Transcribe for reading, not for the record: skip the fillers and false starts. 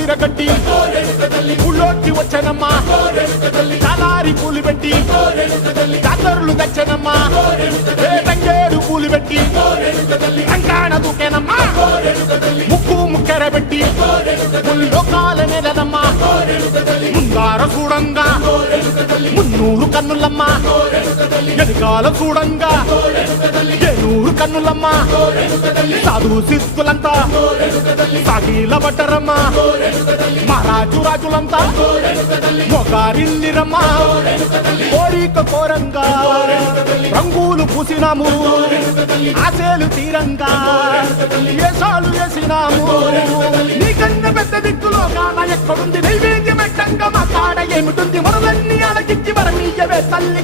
విరగట్టి ఊళ్ళోకి వచ్చనమ్మా చాలారి పూలు పెట్టి జాతరులు తెచ్చనమ్మా తంగేడు పూలు పెట్టి రంగాణ దూకేనమ్మా ముక్కు ముక్కెర పెట్టి ముల్లోకాల నెలనమ్మా ముందార చూడంగా మున్నూరు కన్నులమ్మా ఎనకాల చూడంగా ఏనూరు కన్నులమ్మా సాధు సిద్ధులంతా సాగిల పట్టరమ్మా మహారాజు రాజులంతా మొగారిల్లిరమ్మా కోరిక కోరంగా రంగులు పూసినాము ఆశలు తీరంగా ఏసాలు వేసినాము నీకన్నా పెద్ద దిక్కులో కాన ఎక్కడుంది నైవేద్యం పెట్టంగా మా కాడ ఏమిటుంది మనలన్నీ అలకించి మరమీయవే తల్లి